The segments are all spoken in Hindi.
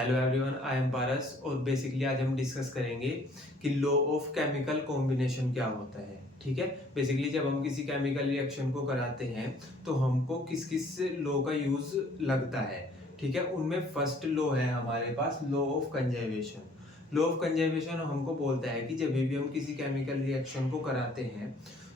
हेलो एवरीवन, आई एम पारस और बेसिकली आज हम डिस्कस करेंगे कि लॉ ऑफ केमिकल कॉम्बिनेशन क्या होता है। ठीक है, बेसिकली जब हम किसी केमिकल रिएक्शन को कराते हैं तो हमको किस किस लॉ का यूज लगता है। ठीक है, उनमें फर्स्ट लॉ है हमारे पास law of conservation. Law of conservation हमको बोलता है कि जब भी हम किसी केमिकल रिएक्शन को कराते हैं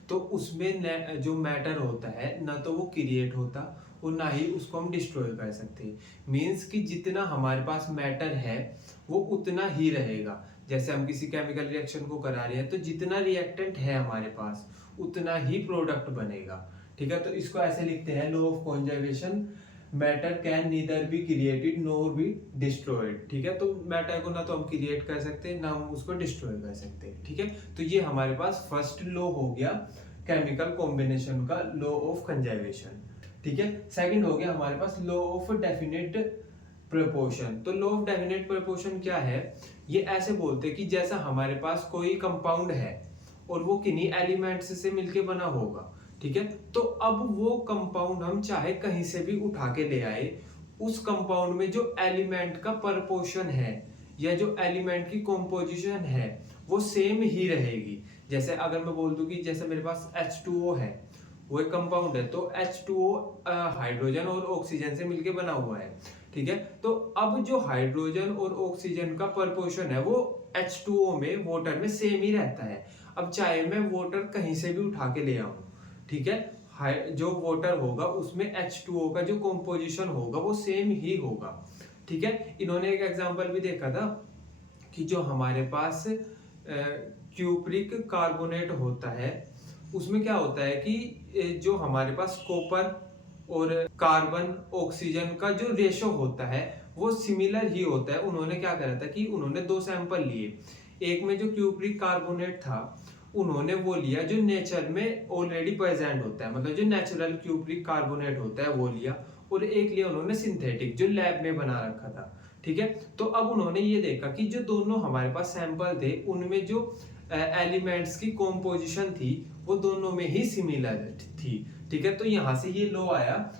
तो उसमें जो मैटर होता है ना तो वो क्रिएट होता और ना ही उसको हम डिस्ट्रॉय कर सकते। मीन्स कि जितना हमारे पास मैटर है वो उतना ही रहेगा। जैसे हम किसी केमिकल रिएक्शन को करा रहे हैं तो जितना रिएक्टेंट है हमारे पास उतना ही प्रोडक्ट बनेगा। ठीक है, तो इसको ऐसे लिखते हैं law of conservation, matter can neither be created NOR be destroyed. ठीक है, तो मैटर को ना तो हम क्रिएट कर सकते ना हम उसको डिस्ट्रॉय कर सकते। ठीक है, तो ये हमारे पास फर्स्ट लॉ हो गया केमिकल कॉम्बिनेशन का, लॉ ऑफ कंजर्वेशन। ठीक है, सेकंड हो गया हमारे पास लॉ ऑफ डेफिनेट प्रोपोर्शन। तो लॉ ऑफ डेफिनेट प्रोपोर्शन क्या है? ये ऐसे बोलते हैं कि जैसा हमारे पास कोई कंपाउंड है और वो किन्हीं एलिमेंट्स से मिलके बना होगा। ठीक है, तो अब वो कंपाउंड हम चाहे कहीं से भी उठा के ले आए, उस कंपाउंड में जो एलिमेंट का प्रोपोर्शन है या जो एलिमेंट की कॉम्पोजिशन है वो सेम ही रहेगी। जैसे अगर मैं बोल दूं कि जैसे मेरे पास H2O है, वो एक कंपाउंड है, तो H2O हाइड्रोजन और ऑक्सीजन से मिलके बना हुआ है। ठीक है, तो अब जो हाइड्रोजन और ऑक्सीजन का प्रोपोर्शन है वो H2O में वाटर में सेम ही रहता है। अब चाहे मैं वाटर कहीं से भी उठा के ले आऊं, ठीक है, जो वाटर होगा उसमें H2O का जो कॉम्पोजिशन होगा वो सेम ही होगा। ठीक है, इन्होंने एक एग्जांपल भी देखा था कि जो हमारे पास क्यूप्रिक कार्बोनेट होता है उसमें क्या होता है कि जो हमारे पास कॉपर और कार्बन ऑक्सीजन का जो रेशो होता है वो सिमिलर ही होता है। उन्होंने क्या करा था कि उन्होंने दो सैंपल लिए, एक में जो क्यूप्रिक कार्बोनेट था उन्होंने वो लिया जो नेचर में ऑलरेडी प्रेजेंट होता है, मतलब जो नेचुरल क्यूप्रिक कार्बोनेट होता है वो लिया, और एक लिया उन्होंने सिंथेटिक जो लैब में बना रखा था। ठीक है, तो अब उन्होंने ये देखा कि जो दोनों हमारे पास सैंपल थे उनमें जो एलिमेंट्स की कॉम्पोजिशन थी वो दोनों में ही सिमिलर थी। ठीक है, तो यहाँ से ये लॉ आया,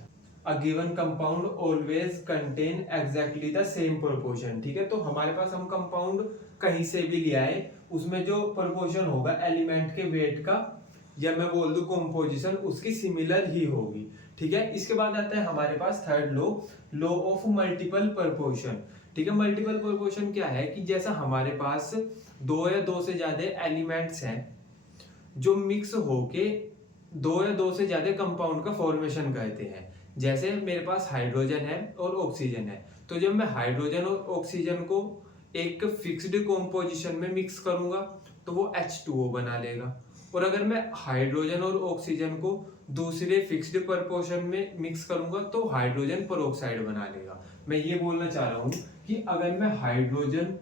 a given compound always contain exactly the same proportion. ठीक है, तो हमारे पास हम कंपाउंड कहीं से भी ले आए उसमें जो प्रोपोर्शन होगा एलिमेंट के वेट का या मैं बोल दूं कॉम्पोजिशन उसकी सिमिलर ही होगी। ठीक है, इसके बाद आता है हमारे पास third law, law of multiple proportion. ठीक है, मल्टीपल प्रोपोर्शन क्या है कि जैसा हमारे पास दो या दो से ज्यादा एलिमेंट्स हैं जो मिक्स होके दो या दो से ज्यादा कंपाउंड का फॉर्मेशन करते हैं। जैसे मेरे पास हाइड्रोजन है और ऑक्सीजन है, तो जब मैं हाइड्रोजन और ऑक्सीजन को एक फिक्स्ड कॉम्पोजिशन में मिक्स करूंगा तो वो H2O बना लेगा, और अगर मैं हाइड्रोजन और ऑक्सीजन को दूसरे फिक्स्ड प्रोपोर्शन में मिक्स करूंगा तो हाइड्रोजन पेरोक्साइड बना लेगा। मैं ये बोलना चाह रहा हूं कि अगर मैं हाइड्रोजन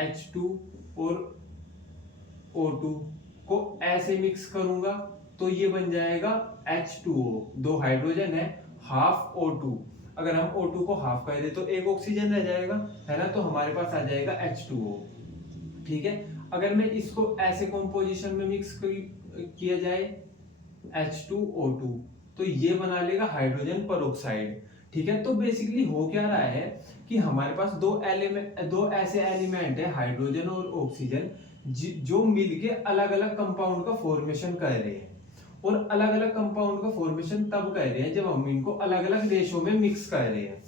H2 और O2 को ऐसे मिक्स करूंगा तो ये बन जाएगा H2O, दो हाइड्रोजन है, हाफ O2। अगर हम O2 को हाफ कर दे तो एक ऑक्सीजन रह जाएगा, है ना, तो हमारे पास आ जाएगा H2O। ठीक है, अगर मैं इसको ऐसे कॉम्पोजिशन में मिक्स किया जाए H2O2 तो ये बना लेगा हाइड्रोजन पेरोक्साइड। ठीक है, तो बेसिकली हो क्या रहा है कि हमारे पास दो ऐसे एलिमेंट है हाइड्रोजन और ऑक्सीजन जो मिलके अलग अलग कंपाउंड का फॉर्मेशन कर रहे हैं, और अलग अलग कंपाउंड का फॉर्मेशन तब कर रहे हैं जब हम इनको अलग अलग रेशो में मिक्स कर रहे हैं।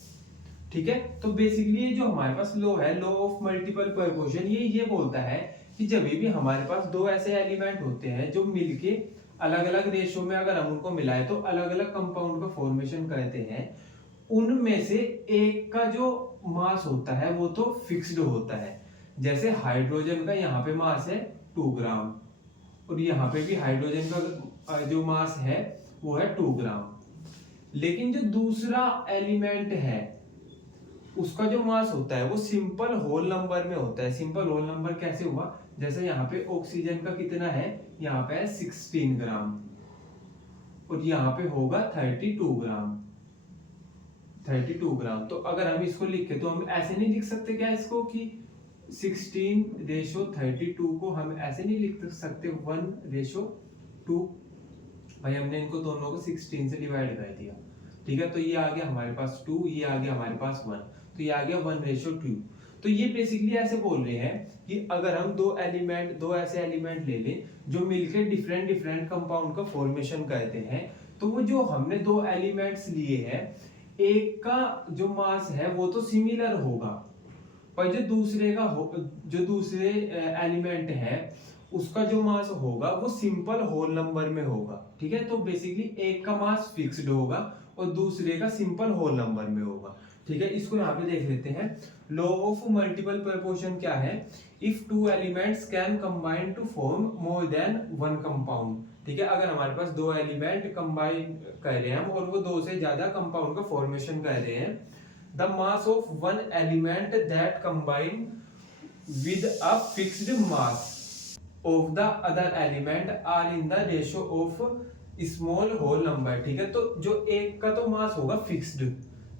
ठीक है, तो बेसिकली ये जो हमारे पास लॉ है, लॉ ऑफ मल्टीपल प्रोपोर्शन, ये बोलता है कि जब भी हमारे पास दो ऐसे एलिमेंट होते हैं जो मिलके अलग अलग रेशो में अगर हम उनको मिलाए तो अलग अलग कंपाउंड का फॉर्मेशन करते हैं, उनमें से एक का जो मास होता है वो तो फिक्स्ड होता है। जैसे हाइड्रोजन का यहाँ पे मास है 2 ग्राम और यहाँ पे भी हाइड्रोजन का जो मास है वो है 2 ग्राम, लेकिन जो दूसरा एलिमेंट है उसका जो मास होता है वो सिंपल होल नंबर में होता है। सिंपल होल नंबर कैसे हुआ? जैसे यहाँ पे ऑक्सीजन का कितना है, यहाँ पे है 16 ग्राम और यहाँ पे होगा 32 ग्राम। 32 ग्राम, तो अगर हम इसको लिखे तो हम ऐसे नहीं लिख सकते क्या इसको कि 16:32 को हम ऐसे नहीं लिख सकते 1:2? भाई हमने इनको दोनों को 16 से डिवाइड कर दिया। ठीक है, तो ये आ गया हमारे पास 2, ये आ गया हमारे पास 1। तो ये आ गया 1:2। तो ये बेसिकली ऐसे बोल रहे हैं कि अगर हम दो ऐसे एलिमेंट ले लें जो मिलकर डिफरेंट डिफरेंट कंपाउंड का फॉर्मेशन करते हैं, तो वो जो हमने दो एलिमेंट्स लिए हैं, एक का जो मास है वो तो सिमिलर होगा, पर जो दूसरे एलिमेंट है उसका जो मास होगा वो सिंपल होल नंबर में होगा। ठीक है, तो बेसिकली एक का मास फिक्स्ड होगा और दूसरे का सिंपल होल नंबर में होगा। ठीक है, इसको यहाँ पे देख लेते हैं। लॉ ऑफ मल्टीपल प्रपोर्शन क्या है? If two elements can combine to form more than one compound. ठीक है, अगर हमारे पास दो एलिमेंट कंबाइन कर रहे हैं और वो दो से ज्यादा कंपाउंड का फॉर्मेशन कर रहे हैं, the mass of one element that combine with a fixed mass of the other element are in the ratio of small whole number. ठीक है, तो जो एक का तो मास होगा फिक्स्ड,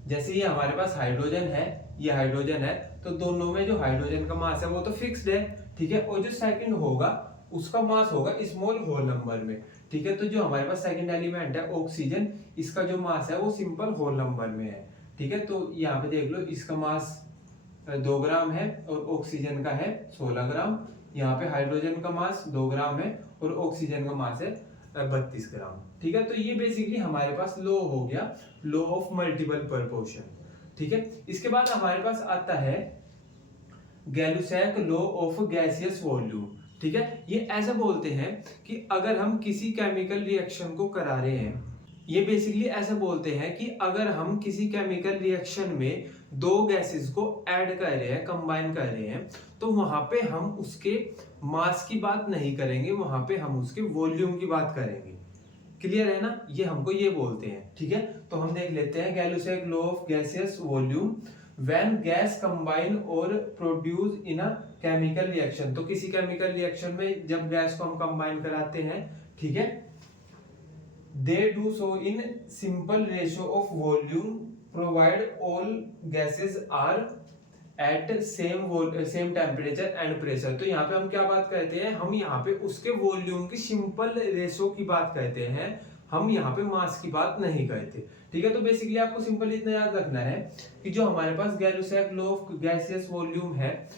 जैसे ये हमारे पास हाइड्रोजन है, ये हाइड्रोजन है, तो दोनों में जो हाइड्रोजन का मास है वो तो फिक्स्ड है। ठीक है, और जो सेकंड होगा उसका मास होगा स्मॉल होल नंबर में। ठीक है, तो जो हमारे पास सेकंड एलिमेंट है ऑक्सीजन, इसका जो मास है वो सिंपल होल नंबर में है। ठीक है, तो यहाँ पे देख लो, इसका मास 2 ग्राम है और ऑक्सीजन का है 16 ग्राम। यहाँ पे हाइड्रोजन का मास 2 ग्राम है और ऑक्सीजन का मास है 32 ग्राम। ठीक है, तो ये बेसिकली हमारे पास लॉ हो गया, लॉ ऑफ मल्टीपल प्रपोर्शन। ठीक है, इसके बाद हमारे पास आता है गैलुसैक लॉ ऑफ गैसियस वॉल्यूम। ठीक है, ये ऐसा बोलते हैं कि अगर हम किसी केमिकल रिएक्शन को करा रहे हैं, ये बेसिकली ऐसा बोलते हैं कि अगर हम किसी केमिकल रिएक्शन में दो गैसेस को ऐड कर रहे हैं, कंबाइन कर रहे हैं, तो वहां पे हम उसके मास की बात नहीं करेंगे, वहां पे हम उसके वॉल्यूम की बात करेंगे। क्लियर है ना? ये हमको ये बोलते हैं। ठीक है, तो हम देख लेते हैं Gay Lussac law of gaseous volume. When gas combine और produce in a chemical reaction, तो किसी केमिकल रिएक्शन में जब गैस को हम कंबाइन कराते हैं, ठीक है, they do so in simple ratio of volume provide all gases are at same temperature and pressure। तो यहाँ पे हम क्या बात करते हैं? हम यहाँ पे उसके वॉल्यूम की सिंपल रेशो की बात करते हैं, हम यहाँ पे मास की बात नहीं करते। ठीक है, तो बेसिकली आपको सिंपल इतना याद रखना है कि जो हमारे पास गैलुसैक लॉ ऑफ गैसियस वॉल्यूम है,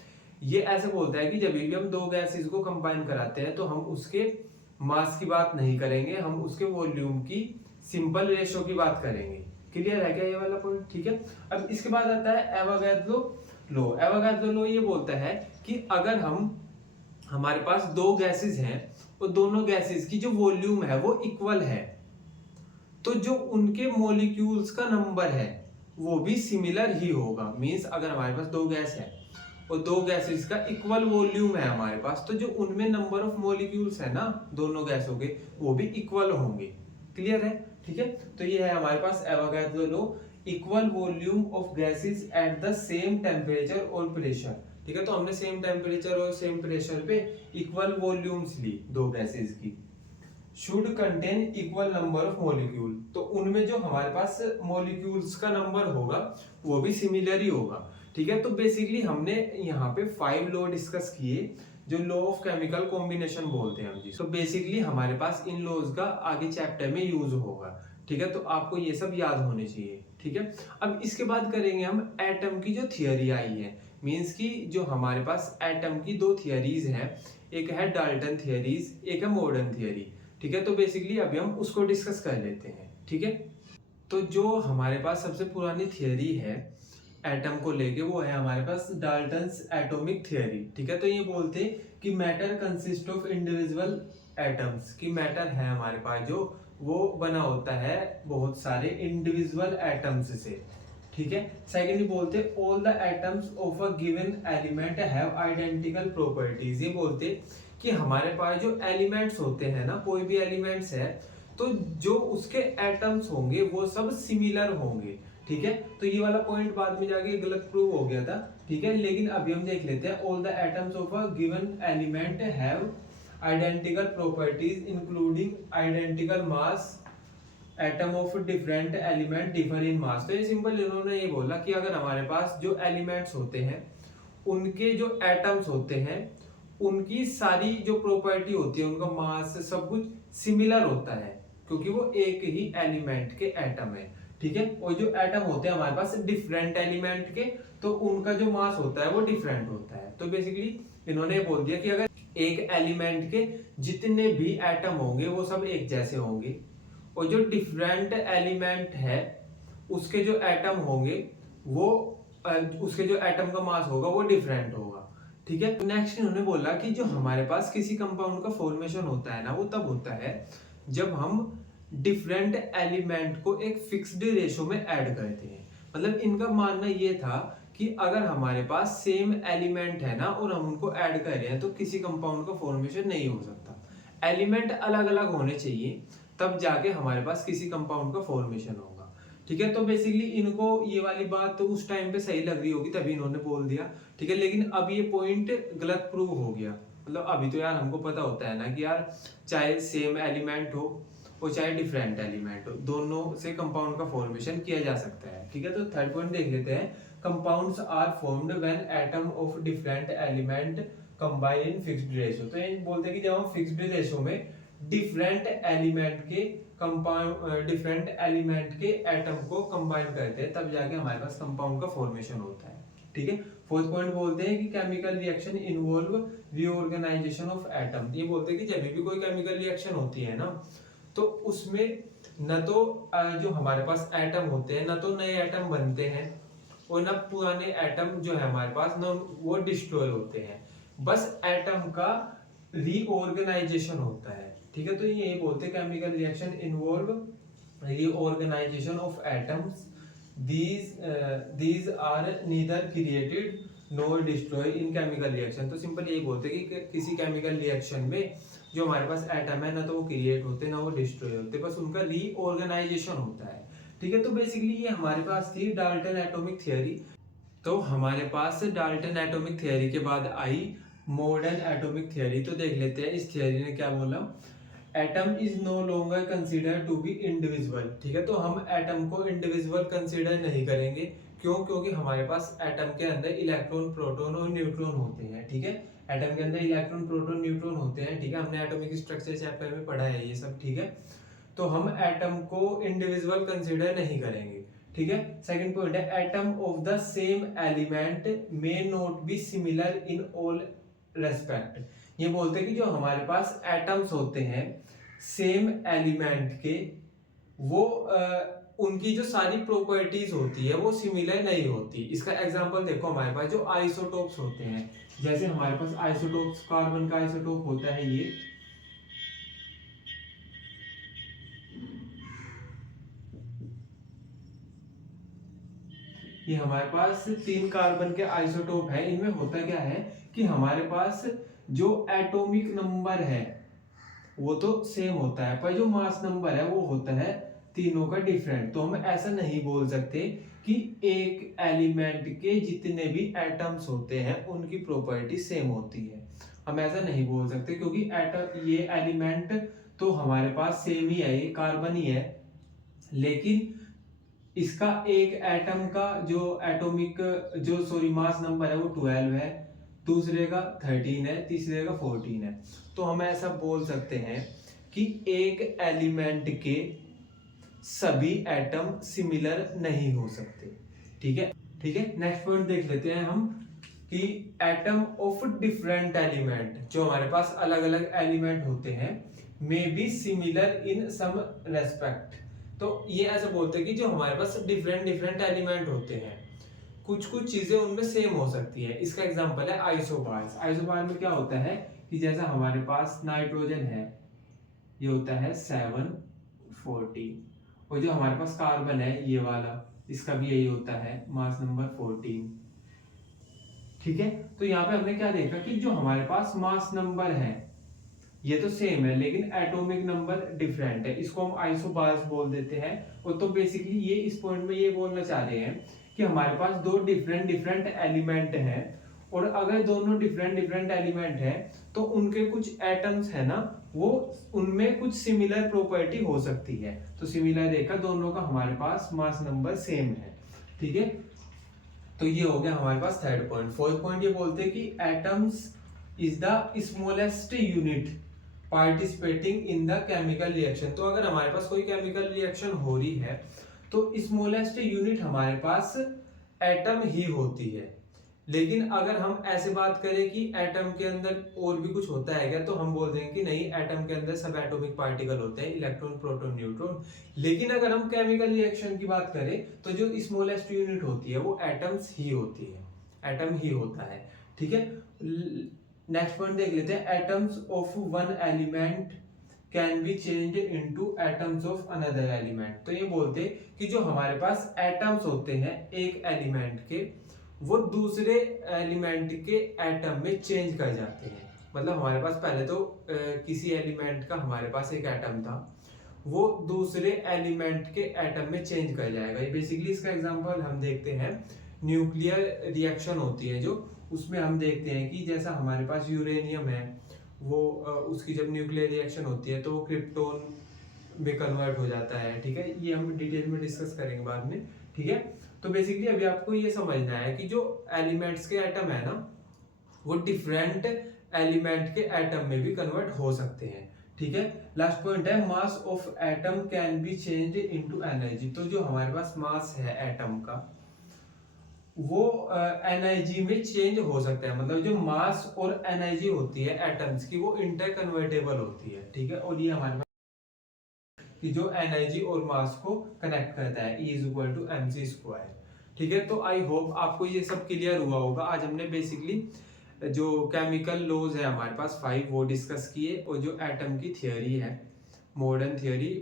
ये ऐसे बोलता है कि जब भी हम दो गैसेस को कंबाइन कराते हैं तो हम उसके मास की बात नहीं करेंगे, हम उसके वॉल्यूम की सिंपल रेशो की बात करेंगे। क्लियर है क्या ये वाला पॉइंट? ठीक है, अब इसके बाद आता है एवोगाड्रो लॉ। एवोगाड्रो लॉ ये बोलता है कि अगर हमारे पास दो गैसेस हैं और दोनों गैसेस की जो वॉल्यूम है वो इक्वल है, तो जो उनके मॉलिक्यूल्स का नंबर है वो भी सिमिलर ही होगा। मींस अगर हमारे पास दो गैस है और दो गैसेस का इक्वल वॉल्यूम है हमारे पास, तो जो उनमें नंबर ऑफ मॉलिक्यूल्स है ना दोनों गैसों के, वो भी इक्वल होंगे। क्लियर है? ठीक है, तो ये है हमारे पास Avogadro law, equal volume of gases at the same temperature और प्रेशर। ठीक है, तो हमने सेम टेम्परेचर और सेम प्रेशर पे इक्वल वॉल्यूम्स ली दो गैसेस की। Should contain equal number of molecule, तो उनमें जो हमारे पास मॉलिक्यूल्स का नंबर होगा वो भी सिमिलर ही होगा। ठीक है, तो बेसिकली हमने यहाँ पे 5 लॉ डिस्कस किए जो लॉ ऑफ केमिकल कॉम्बिनेशन बोलते हैं हम जी। तो बेसिकली हमारे पास इन लॉज का आगे चैप्टर में यूज होगा। ठीक है, तो आपको ये सब याद होने चाहिए। ठीक है, अब इसके बाद करेंगे हम एटम की जो थियरी आई है, मींस की जो हमारे पास एटम की दो थियरीज हैं, एक है डाल्टन थियरीज, एक है मॉडर्न थियरी। ठीक है, तो बेसिकली अभी हम उसको डिस्कस कर लेते हैं। ठीक है, तो जो हमारे पास सबसे पुरानी थियरी है एटम को लेके वो है हमारे पास डाल्टन्स एटॉमिक थियरी। ठीक है, तो ये बोलते हैं कि matter consist of individual atoms, कि मैटर है हमारे पास जो वो बना होता है बहुत सारे इंडिविजुअल एटम्स से। ठीक है, सेकेंडली बोलते हैं all the atoms of a given element have identical properties. ये बोलते कि हमारे पास जो एलिमेंट्स होते हैं ना, कोई भी एलिमेंट्स है तो जो उसके एटम्स होंगे वो सब सिमिलर होंगे। ठीक है, तो ये वाला पॉइंट बाद में जाके गलत प्रूव हो गया था। ठीक है, लेकिन अभी हम देख लेते हैं all the atoms of a given element have identical properties including identical mass, atom of different element differ in mass. तो ये सिंपल इन्होंने ये बोला कि अगर हमारे पास जो एलिमेंट्स होते हैं उनके जो एटम्स होते हैं उनकी सारी जो प्रॉपर्टी होती है, उनका मास सब कुछ सिमिलर होता है क्योंकि वो एक ही एलिमेंट के एटम है। ठीक है। और जो एटम होते हैं हमारे पास डिफरेंट एलिमेंट के, तो उनका जो मास होता है वो डिफरेंट होता है। तो बेसिकली इन्होंने बोल दिया कि अगर एक एलिमेंट के जितने भी एटम होंगे वो सब एक जैसे होंगे, और जो डिफरेंट एलिमेंट है उसके जो एटम होंगे वो उसके जो एटम का मास होगा वो डिफरेंट होगा, ठीक है। नेक्स्ट इन्होंने बोला कि जो हमारे पास किसी कंपाउंड का फॉर्मेशन होता है ना, वो तब होता है जब हम डिफरेंट एलिमेंट को एक फिक्स्ड रेशो में ऐड करते हैं। मतलब इनका मानना ये था कि अगर हमारे पास सेम एलिमेंट है ना और हम उनको ऐड कर रहे हैं तो किसी कंपाउंड का फॉर्मेशन नहीं हो सकता। एलिमेंट अलग अलग होने चाहिए तब जाके हमारे पास किसी कंपाउंड का फॉर्मेशन होगा, ठीक है। तो बेसिकली इनको ये वाली बात तो उस टाइम पे सही लग रही होगी तभी इन्होंने बोल दिया, ठीक है। लेकिन अब ये पॉइंट गलत प्रूव हो गया। मतलब अभी तो यार हमको पता होता है ना कि यार चाहे सेम एलिमेंट हो और चाहे डिफरेंट एलिमेंट हो, दोनों से कंपाउंड का फॉर्मेशन किया जा सकता है, ठीक है। तो थर्ड पॉइंट देख लेते हैं। Compounds are formed when atom of different element combine in fixed ratio. तो ये बोलते हैं कि जब हम फिक्स्ड रेशो में डिफरेंट एलिमेंट के कंपाउंड डिफरेंट एलिमेंट के एटम को कंबाइन करते हैं तब जाके हमारे पास कंपाउंड का फॉर्मेशन होता है, ठीक है। फोर्थ पॉइंट बोलते हैं कि chemical reaction involve reorganisation of atom. ये बोलते हैं कि जब भी कोई केमिकल रिएक्शन होती है ना तो उसमें न तो जो हमारे पास एटम होते हैं न तो नए एटम बनते हैं और न पुराने एटम जो है हमारे पास न वो डिस्ट्रॉय होते हैं, बस एटम का रीऑर्गेनाइजेशन होता है, ठीक है। तो ये बोलते हैं chemical reaction involve reorganisation of atoms, these are neither created nor destroyed in chemical reaction। तो सिंपल यही बोलते हैं कि किसी केमिकल रिएक्शन में जो हमारे पास एटम है ना तो वो क्रिएट होते ना वो डिस्ट्रॉय होते, बस उनका रीऑर्गेनाइजेशन होता है, ठीक है। तो बेसिकली ये हमारे पास थी डाल्टन एटॉमिक थ्योरी। तो हमारे पास डाल्टन एटॉमिक थ्योरी के बाद आई मॉडर्न एटॉमिक थ्योरी। तो देख लेते हैं इस थ्योरी ने क्या बोला। Atom is no longer consider to be individual, ठीक है। तो हम एटम को इंडिविजुअल कंसिडर नहीं करेंगे, क्यों? क्योंकि हमारे पास एटम के अंदर इलेक्ट्रॉन प्रोटॉन और न्यूट्रॉन होते हैं, ठीक है। एटम के अंदर इलेक्ट्रॉन प्रोटॉन न्यूट्रॉन होते हैं, ठीक है। हमने एटॉमिक स्ट्रक्चर चैप्टर में पढ़ा है ये सब, ठीक है। तो हम एटम को इंडिविजुअल कंसिडर नहीं करेंगे, ठीक है। सेकंड पॉइंट है atom of the same element may not be similar in all respect. ये बोलते हैं कि जो हमारे पास एटम्स होते हैं सेम एलिमेंट के, वो उनकी जो सारी प्रॉपर्टीज होती है वो सिमिलर नहीं होती। इसका एग्जांपल देखो, हमारे पास जो आइसोटोप्स होते हैं, जैसे हमारे पास आइसोटोप्स, कार्बन का आइसोटोप होता है ये हमारे पास 3 कार्बन के आइसोटोप है। इनमें होता क्या है कि हमारे पास जो एटॉमिक नंबर है वो तो सेम होता है, पर जो मास नंबर है वो होता है तीनों का डिफरेंट। तो हम ऐसा नहीं बोल सकते कि एक एलिमेंट के जितने भी एटम्स होते हैं उनकी प्रॉपर्टी सेम होती है, हम ऐसा नहीं बोल सकते, क्योंकि एटम ये एलिमेंट तो हमारे पास सेम ही है, ये कार्बन ही है, लेकिन इसका एक एटम का जो एटॉमिक जो सॉरी मास नंबर है वो 12 है, दूसरे का 13 है, तीसरे का 14 है। तो हम ऐसा बोल सकते हैं कि एक एलिमेंट के सभी एटम सिमिलर नहीं हो सकते, ठीक है, ठीक है। नेक्स्ट पॉइंट देख लेते हैं हम कि एटम ऑफ डिफरेंट एलिमेंट, जो हमारे पास अलग अलग एलिमेंट होते हैं, may be similar in some respect. तो ये ऐसा बोलते हैं कि जो हमारे पास डिफरेंट डिफरेंट एलिमेंट होते हैं कुछ कुछ चीजें उनमें सेम हो सकती है। इसका एग्जांपल है आइसोबार्स। आइसोबार में क्या होता है कि जैसा हमारे पास नाइट्रोजन है ये होता है 714, और जो हमारे पास कार्बन है ये वाला, इसका भी यही होता है मास नंबर 14, ठीक है। तो यहाँ पे हमने क्या देखा कि जो हमारे पास मास नंबर है ये तो सेम है लेकिन एटॉमिक नंबर डिफरेंट है, इसको हम आइसोबार्स बोल देते हैं। और तो बेसिकली ये इस पॉइंट में ये बोलना चाह रहे हैं कि हमारे पास दो डिफरेंट डिफरेंट एलिमेंट हैं, और अगर दोनों डिफरेंट डिफरेंट एलिमेंट हैं तो उनके कुछ एटम्स है ना वो उनमें कुछ सिमिलर प्रॉपर्टी हो सकती है। तो सिमिलर देखा दोनों का हमारे पास मास नंबर सेम है, ठीक है। तो ये हो गया हमारे पास थर्ड पॉइंट। फोर्थ पॉइंट ये बोलते हैं कि atoms is the smallest unit participating in the chemical reaction. तो अगर हमारे पास कोई केमिकल रिएक्शन हो रही है तो स्मॉलेस्ट यूनिट हमारे पास एटम ही होती है। लेकिन अगर हम ऐसे बात करें कि एटम के अंदर और भी कुछ होता है क्या, तो हम बोल देंगे कि नहीं, एटम के अंदर सब एटॉमिक पार्टिकल होते हैं, इलेक्ट्रॉन, प्रोटॉन, न्यूट्रॉन। लेकिन अगर हम केमिकल रिएक्शन की बात करें तो जो स्मॉलेस्ट यूनिट होती है वो एटम्स ही होती है, एटम ही होता है। ठीक है, नेक्स्ट पॉइंट देख लेते हैं। Atoms of one element can be change into atoms of another element. तो ये बोलते हैं कि जो हमारे पास एटम्स होते हैं एक एलिमेंट के, वो दूसरे एलिमेंट के एटम में चेंज कर जाते हैं। मतलब हमारे पास पहले तो किसी एलिमेंट का हमारे पास एक एटम था, वो दूसरे एलिमेंट के एटम में चेंज कर जाएगा। ये बेसिकली इसका एग्जांपल हम देखते हैं, न्यूक्लियर रिएक्शन होती है जो, उसमें हम देखते हैं कि जैसा हमारे पास यूरेनियम है, वो उसकी जब न्यूक्लियर रिएक्शन होती है तो वो क्रिप्टोन में कन्वर्ट हो जाता है। ठीक है, ये हम डिटेल में डिस्कस करेंगे बाद में। ठीक है, तो बेसिकली अभी आपको ये समझना है कि जो एलिमेंट्स के एटम है ना, वो डिफरेंट एलिमेंट के एटम में भी कन्वर्ट हो सकते हैं। ठीक है, लास्ट पॉइंट है, mass of atom can be changed into energy. तो जो हमारे पास मास है एटम का, वो एनर्जी में चेंज हो सकता है। मतलब जो मास और एनर्जी होती है एटम्स की, वो इंटर कन्वर्टेबल होती है। ठीक है, और ये हमारे पास कि जो एनर्जी और मास को कनेक्ट करता है, E is equal to mc²। ठीक है, तो आई होप आपको ये सब क्लियर हुआ होगा। आज हमने बेसिकली जो केमिकल लॉज है हमारे पास 5, वो डिस्कस किए, और जो एटम की थियोरी है, मॉडर्न थियोरी,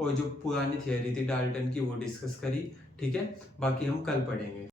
और जो पुरानी थियोरी थी डाल्टन की, वो डिस्कस करी। ठीक है, बाकी हम कल पढ़ेंगे।